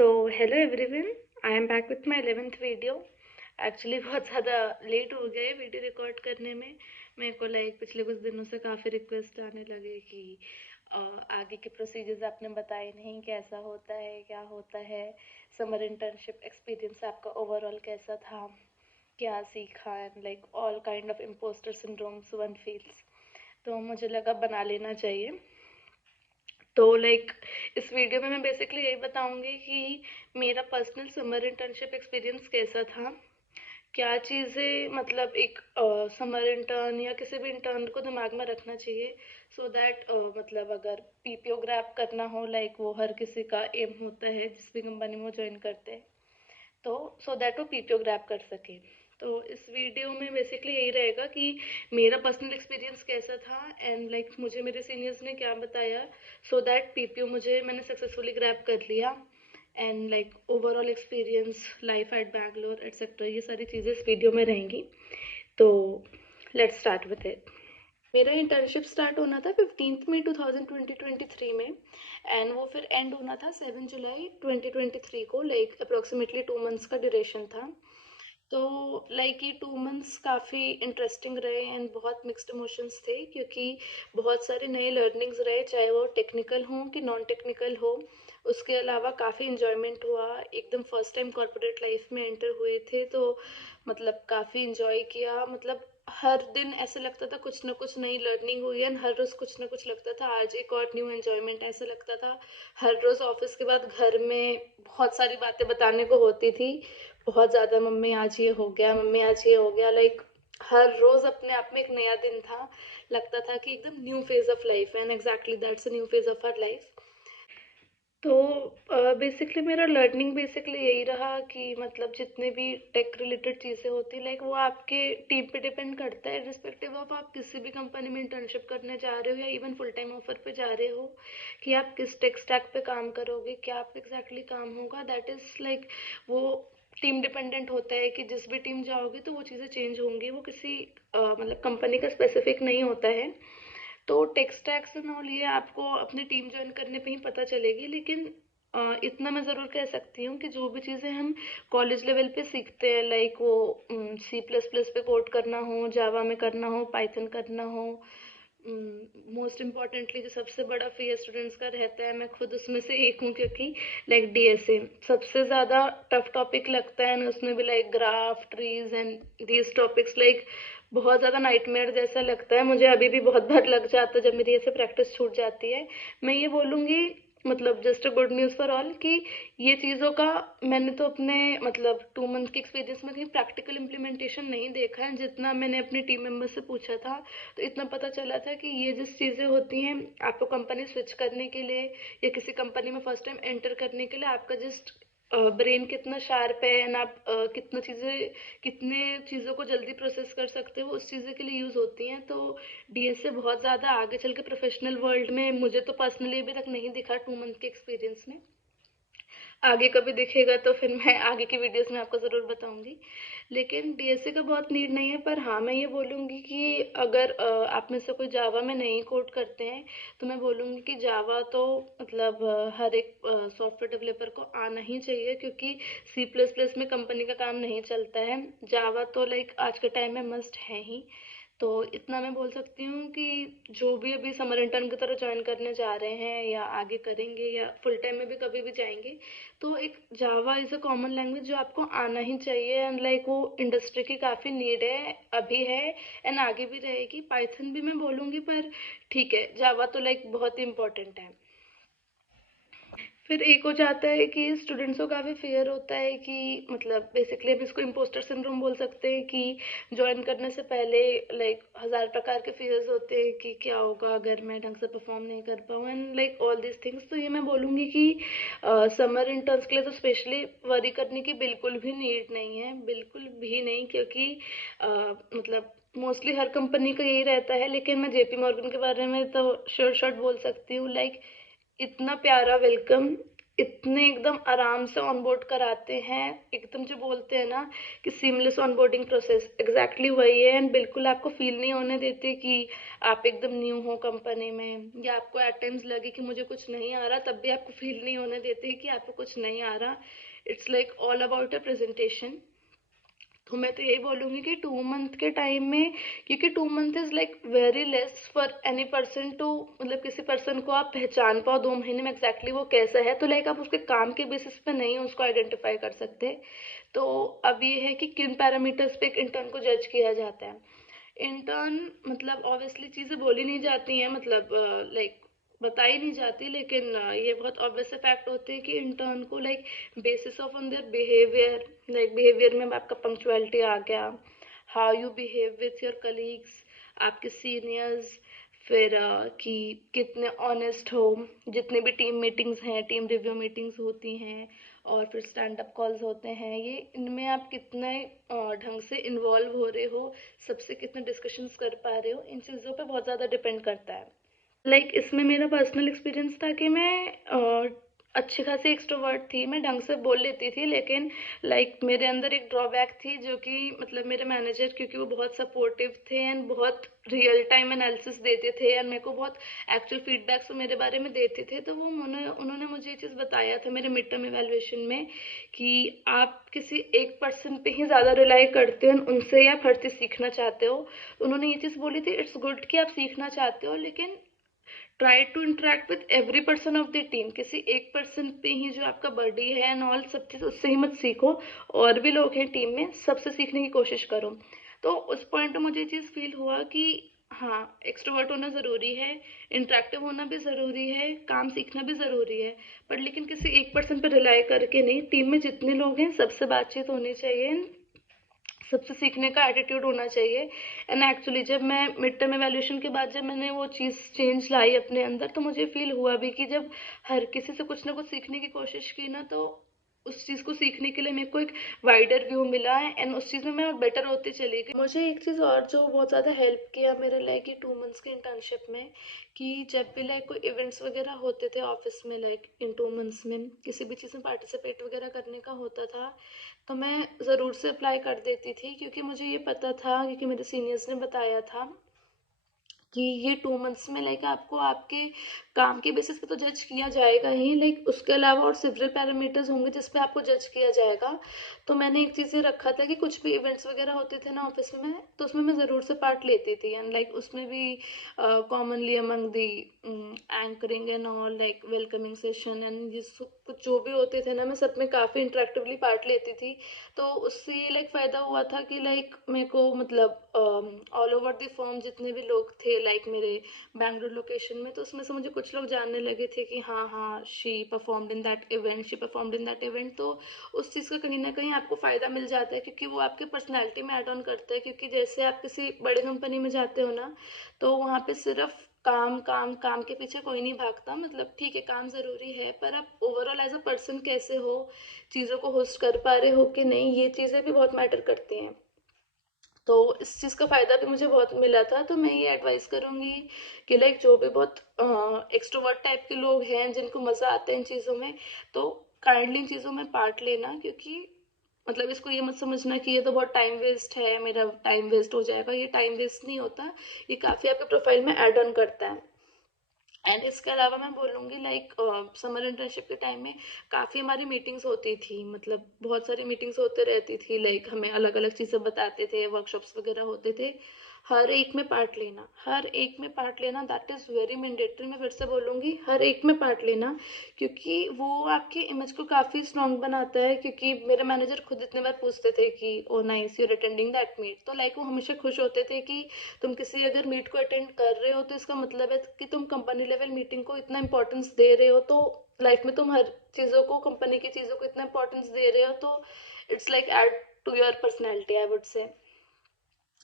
So hello everyone, I am back with my 11th video. Actually बहुत ज़्यादा late हो गया है वीडियो रिकॉर्ड करने में। मेरे को पिछले कुछ दिनों से काफ़ी रिक्वेस्ट आने लगे कि आगे के प्रोसीजर्स आपने बताए नहीं, कैसा होता है, क्या होता है, समर इंटर्नशिप एक्सपीरियंस आपका ओवरऑल कैसा था, क्या सीखा, and all kind of impostor syndromes one feels. तो मुझे लगा बना लेना चाहिए। तो इस वीडियो में मैं बेसिकली यही बताऊंगी कि मेरा पर्सनल समर इंटर्नशिप एक्सपीरियंस कैसा था, क्या चीज़ें एक समर इंटर्न या किसी भी इंटर्न को दिमाग में रखना चाहिए सो दैट अगर पीपीओ ग्रैब करना हो, वो हर किसी का एम होता है जिस भी कंपनी में वो ज्वाइन करते हैं, तो सो दैट वो पीपीओ ग्रैब कर सके। तो इस वीडियो में बेसिकली यही रहेगा कि मेरा पर्सनल एक्सपीरियंस कैसा था एंड मुझे मेरे सीनियर्स ने क्या बताया सो दैट पीपीओ मैंने सक्सेसफुली ग्रैब कर लिया। And overall experience, life at Bangalore etcetera, ये सारी चीज़ें इस वीडियो में रहेंगी। तो लेट्स स्टार्ट विथ इट। मेरा इंटर्नशिप स्टार्ट होना था 15 मई 2023 में एंड वो फिर एंड होना था 7 जुलाई 2023 को। अप्रोक्सीमेटली 2 मंथ्स का ड्यूरेशन था। तो ये 2 मंथ्स काफ़ी इंटरेस्टिंग रहे एंड बहुत मिक्स्ड इमोशंस थे, क्योंकि बहुत सारे नए लर्निंग्स रहे, चाहे वो टेक्निकल हो कि नॉन टेक्निकल हो। उसके अलावा काफ़ी इन्जॉयमेंट हुआ, एकदम फर्स्ट टाइम कॉर्पोरेट लाइफ में एंटर हुए थे, तो काफ़ी इन्जॉय किया। हर दिन ऐसा लगता था कुछ ना कुछ नई लर्निंग हुई है, हर रोज़ कुछ ना कुछ लगता था आज एक और न्यू एन्जॉयमेंट। ऐसा लगता था हर रोज़ ऑफिस के बाद घर में बहुत सारी बातें बताने को होती थी, बहुत ज़्यादा, मम्मी आज ये हो गया, मम्मी आज ये हो गया। हर रोज़ अपने आप में एक नया दिन था, लगता था कि एकदम न्यू फेज़ ऑफ लाइफ है, and exactly that's a new phase of our life. तो बेसिकली मेरा लर्निंग बेसिकली यही रहा कि जितने भी टेक रिलेटेड चीज़ें होती, वो आपके टीम पे डिपेंड करता है, रिस्पेक्टिव ऑफ आप किसी भी कंपनी में इंटर्नशिप करने जा रहे हो या इवन फुल टाइम ऑफर पे जा रहे हो, कि आप किस टेक स्टैक पे काम करोगे, क्या आप एग्जैक्टली काम होगा। दैट इज़ वो टीम डिपेंडेंट होता है कि जिस भी टीम जाओगे तो वो चीज़ें चेंज होंगी, वो किसी कंपनी का स्पेसिफिक नहीं होता है। तो टेक स्टैक्स एंड ऑल ये आपको अपनी टीम ज्वाइन करने पे ही पता चलेगी, लेकिन इतना मैं ज़रूर कह सकती हूँ कि जो भी चीज़ें हम कॉलेज लेवल पे सीखते हैं, वो सी प्लस प्लस पे कोड करना हो, जावा में करना हो, पाइथन करना हो, मोस्ट इम्पॉर्टेंटली जो सबसे बड़ा फियर स्टूडेंट्स का रहता है, मैं खुद उसमें से एक हूँ, क्योंकि डीएसए सबसे ज़्यादा टफ टॉपिक लगता है, उसमें भी graph, trees and these topics बहुत ज़्यादा नाइटमेयर जैसा लगता है। मुझे अभी भी बहुत बार लग जाता है जब मेरी ऐसे प्रैक्टिस छूट जाती है। मैं ये बोलूँगी, just a good news for all, कि ये चीज़ों का मैंने तो अपने 2 मंथ के एक्सपीरियंस में कहीं प्रैक्टिकल इम्प्लीमेंटेशन नहीं देखा है। जितना मैंने अपने टीम मेंबर से पूछा था तो इतना पता चला था कि ये जिस चीज़ें होती हैं आपको कंपनी स्विच करने के लिए या किसी कंपनी में फर्स्ट टाइम एंटर करने के लिए, आपका जस्ट ब्रेन कितना शार्प है एंड आप कितने चीज़ों को जल्दी प्रोसेस कर सकते हो, उस चीज़ों के लिए यूज़ होती हैं। तो डीएसए बहुत ज़्यादा आगे चल के प्रोफेशनल वर्ल्ड में मुझे तो पर्सनली अभी तक नहीं दिखा 2 मंथ के एक्सपीरियंस में। आगे कभी दिखेगा तो फिर मैं आगे की वीडियोस में आपको ज़रूर बताऊंगी। लेकिन डीएसए का बहुत नीड नहीं है, पर हाँ मैं ये बोलूँगी कि अगर आप में से कोई जावा में नहीं कोड करते हैं तो मैं बोलूँगी कि जावा तो हर एक सॉफ्टवेयर डेवलपर को आना ही चाहिए, क्योंकि सी प्लस प्लस में कंपनी का काम नहीं चलता है। जावा तो आज के टाइम में मस्ट है ही। तो इतना मैं बोल सकती हूँ कि जो भी अभी समर इंटर्न की तरह ज्वाइन करने जा रहे हैं या आगे करेंगे या फुल टाइम में भी कभी भी जाएंगे, तो एक जावा इज़ अ कॉमन लैंग्वेज जो आपको आना ही चाहिए, एंड वो इंडस्ट्री की काफ़ी नीड है, अभी है एंड आगे भी रहेगी। पाइथन भी मैं बोलूँगी, पर ठीक है, जावा तो बहुत ही इम्पोर्टेंट है। फिर एक हो जाता है कि स्टूडेंट्स को काफ़ी फियर होता है कि बेसिकली हम इसको इम्पोस्टर सिंड्रोम बोल सकते हैं, कि ज्वाइन करने से पहले हज़ार प्रकार के फियर्स होते हैं कि क्या होगा अगर मैं ढंग से परफॉर्म नहीं कर पाऊँ, एंड ऑल दिस थिंग्स। तो ये मैं बोलूँगी कि समर इंटर्न्स के लिए तो स्पेशली वरी करने की बिल्कुल भी नीड नहीं है, बिल्कुल भी नहीं, क्योंकि मोस्टली हर कंपनी का यही रहता है। लेकिन मैं जेपी मॉर्गन के बारे में तो श्योर शॉट बोल सकती हूँ, इतना प्यारा वेलकम, इतने एकदम आराम से ऑनबोर्ड कराते हैं, एकदम जो बोलते हैं ना कि सीमलेस ऑनबोर्डिंग प्रोसेस, एग्जैक्टली वही है। एंड बिल्कुल आपको फील नहीं होने देते कि आप एकदम न्यू हो कंपनी में, या आपको एट टाइम्स लगे कि मुझे कुछ नहीं आ रहा, तब भी आपको फील नहीं होने देते कि आपको कुछ नहीं आ रहा। It's like all about a presentation. तो मैं तो यही बोलूँगी कि 2 मंथ के टाइम में, क्योंकि 2 month is like very less for any person to, मतलब किसी पर्सन को आप पहचान पाओ 2 महीने में एग्जैक्टली वो कैसा है, तो लाइक आप उसके काम के बेसिस पे नहीं उसको आइडेंटिफाई कर सकते। तो अब ये है कि किन पैरामीटर्स पे एक इंटर्न को जज किया जाता है। इंटर्न मतलब ऑब्वियसली चीज़ें बोली नहीं जाती हैं, मतलब लाइक बताई नहीं जाती, लेकिन ये बहुत ऑब्वियस फैक्ट होते हैं कि इंटर्न को like basis of on their behaviour, like behaviour में आपका पंक्चुअलिटी आ गया, how you behave with your colleagues, आपके सीनियर्स, फिर कि कितने ऑनेस्ट हो, जितने भी टीम मीटिंग्स हैं, टीम रिव्यू मीटिंग्स होती हैं, और फिर स्टैंड अप कॉल्स होते हैं, ये इनमें आप कितने ढंग से इन्वॉल्व हो रहे हो, सबसे कितने डिस्कशंस कर पा रहे हो, इन चीज़ों पे बहुत ज़्यादा डिपेंड करता है। लाइक इसमें मेरा पर्सनल एक्सपीरियंस था कि मैं अच्छी खासी एक्सट्रोवर्ट थी, मैं ढंग से बोल लेती थी, लेकिन लाइक मेरे अंदर एक ड्रॉबैक थी, जो कि मतलब मेरे मैनेजर, क्योंकि वो बहुत सपोर्टिव थे एंड बहुत रियल टाइम एनालिसिस देते थे एंड मेरे को बहुत एक्चुअल फीडबैक्स मेरे बारे में देते थे, तो वो उन्होंने मुझे ये चीज़ बताया था मेरे मिड टर्म इवैल्यूएशन में कि आप किसी एक पर्सन पे ही ज़्यादा रिलाई करते हो, उनसे आप हर चीज़ सीखना चाहते हो। तो उन्होंने ये चीज़ बोली थी, इट्स गुड कि आप सीखना चाहते हो, लेकिन try to interact with every person of the team, किसी एक पर्सन पे ही जो आपका बर्डी है एंड ऑल सब चीज़ उससे ही मत सीखो, और भी लोग हैं टीम में, सबसे सीखने की कोशिश करो। तो उस पॉइंट पे मुझे ये चीज़ फील हुआ कि हाँ, एक्सट्रोवर्ट होना ज़रूरी है, इंटरेक्टिव होना भी ज़रूरी है, काम सीखना भी ज़रूरी है, पर लेकिन किसी एक पर्सन पर रिलाई करके नहीं, टीम में जितने लोग हैं सबसे बातचीत होनी चाहिए, सबसे सीखने का एटीट्यूड होना चाहिए। एंड एक्चुअली जब मैं मिड टर्म एवेल्यूशन के बाद जब मैंने वो चीज़ चेंज लाई अपने अंदर, तो मुझे फील हुआ भी कि जब हर किसी से कुछ ना कुछ सीखने की कोशिश की ना, तो उस चीज़ को सीखने के लिए मेरे को एक वाइडर व्यू मिला है एंड उस चीज़ में मैं और बेटर होती चली गई। मुझे एक चीज़ और जो बहुत ज़्यादा हेल्प किया मेरे लाइक ये 2 मंथ्स के इंटर्नशिप में, कि जब भी लाइक कोई इवेंट्स वगैरह होते थे ऑफिस में, लाइक इन 2 मंथ्स में किसी भी चीज़ में पार्टिसिपेट वगैरह करने का होता था, तो मैं ज़रूर से अप्लाई कर देती थी, क्योंकि मुझे ये पता था, क्योंकि मेरे सीनियर्स ने बताया था कि ये 2 मंथ्स में लाइक आपको आपके काम के बेसिस पे तो जज किया जाएगा ही, लाइक उसके अलावा और सिवरल पैरामीटर्स होंगे जिस पे आपको जज किया जाएगा। तो मैंने एक चीज़ ये रखा था कि कुछ भी इवेंट्स वगैरह होते थे ना ऑफिस में, तो उसमें मैं ज़रूर से पार्ट लेती थी, एंड लाइक उसमें भी commonly among the anchoring and all, like welcoming session and ये कुछ जो भी होते थे ना, मैं सब में काफ़ी इंटरेक्टिवली पार्ट लेती थी। तो उससे लाइक फ़ायदा हुआ था कि लाइक मेरे को मतलब ऑल ओवर द फर्म जितने भी लोग थे लाइक मेरे बैंगलोर लोकेशन में, तो उसमें से मुझे कुछ लोग जानने लगे थे कि हाँ हाँ, she performed in that event, she performed in that event. तो उस चीज़ का कहीं ना कहीं आपको फ़ायदा मिल जाता है, क्योंकि वो आपके पर्सनैलिटी में ऐड ऑन करता है, क्योंकि जैसे आप किसी बड़े कंपनी में जाते हो ना, तो वहाँ पे सिर्फ काम काम काम के पीछे कोई नहीं भागता, मतलब ठीक है काम ज़रूरी है, पर आप ओवरऑल एज अ पर्सन कैसे हो, चीज़ों को होस्ट कर पा रहे हो कि नहीं, ये चीज़ें भी बहुत मैटर करती हैं। तो इस चीज़ का फ़ायदा भी मुझे बहुत मिला था। तो मैं ये एडवाइस करूँगी कि लाइक जो भी बहुत एक्सट्रोवर्ट टाइप के लोग हैं जिनको मज़ा आता है इन चीज़ों में, तो काइंडली इन चीज़ों में पार्ट लेना, क्योंकि मतलब इसको ये मत समझना कि ये तो बहुत टाइम वेस्ट है, मेरा टाइम वेस्ट हो जाएगा, ये टाइम वेस्ट नहीं होता, ये काफ़ी आपके प्रोफाइल में ऐड ऑन करता है। एंड इसके अलावा मैं बोलूँगी लाइक समर इंटर्नशिप के टाइम में काफ़ी हमारी मीटिंग्स होती थी, मतलब बहुत सारी मीटिंग्स होते रहती थी, लाइक हमें अलग अलग चीज़ें बताते थे, वर्कशॉप्स वगैरह होते थे, हर एक में पार्ट लेना, हर एक में पार्ट लेना, दैट इज़ वेरी मैंडेटरी। मैं फिर से बोलूँगी, हर एक में पार्ट लेना, क्योंकि वो आपकी इमेज को काफ़ी स्ट्रॉन्ग बनाता है। क्योंकि मेरे मैनेजर खुद इतने बार पूछते थे कि oh nice, you're attending that meet, तो लाइक वो हमेशा खुश होते थे कि तुम किसी अगर मीट को अटेंड कर रहे हो, तो इसका मतलब है कि तुम कंपनी लेवल मीटिंग को इतना इंपॉर्टेंस दे रहे हो, तो लाइफ में तुम हर चीज़ों को, कंपनी की चीज़ों को इतना इंपॉर्टेंस दे रहे हो, तो it's like add to your personality, I would से।